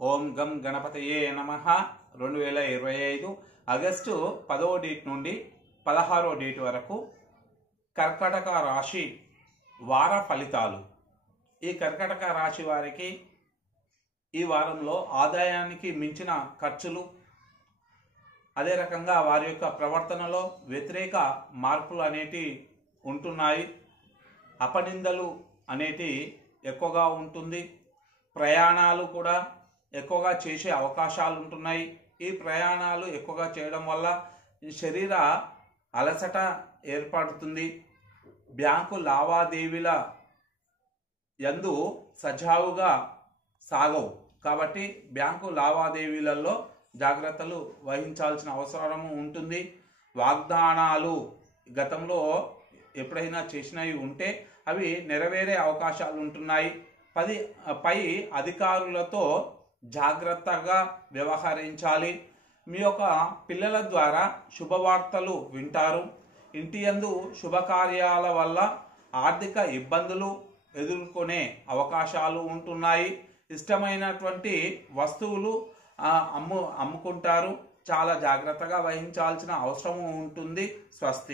ఓం గం గణపతయే నమః 2025 ఆగస్టు 10వ డేట్ నుండి 16వ డేట్ వరకు కర్కాటక రాశి వార ఫలితాలు. ఈ కర్కాటక రాశి వారికి ఈ వారంలో ఆదాయానికి మించిన ఖర్చులు, అదే రకంగా వారి యొక్క ప్రవర్తనలో వ్యతిరేక మార్పులు అనేటి ఉంటున్నాయి. అపనిందలు అనేటి ఎక్కువగా ఉంటుంది. ప్రయాణాలు కూడా ఎక్కువగా చేసే అవకాశాలు ఉంటున్నాయి. ఈ ప్రయాణాలు ఎక్కువగా చేయడం వల్ల శరీర అలసట ఏర్పడుతుంది. బ్యాంకు లావాదేవీల యందు సజావుగా సాగవు కాబట్టి బ్యాంకు లావాదేవీలలో జాగ్రత్తలు వహించాల్సిన అవసరం ఉంటుంది. వాగ్దానాలు గతంలో ఎప్పుడైనా చేసినవి ఉంటే అవి నెరవేరే అవకాశాలు ఉంటున్నాయి. పై అధికారులతో జాగ్రత్తగా వ్యవహరించాలి. మీ యొక్క పిల్లల ద్వారా శుభవార్తలు వింటారు. ఇంటి యందు శుభకార్యాల వల్ల ఆర్థిక ఇబ్బందులు ఎదుర్కొనే అవకాశాలు ఉంటున్నాయి. ఇష్టమైనటువంటి వస్తువులు అమ్ముకుంటారు. చాలా జాగ్రత్తగా వహించాల్సిన అవసరం ఉంటుంది. స్వస్తి.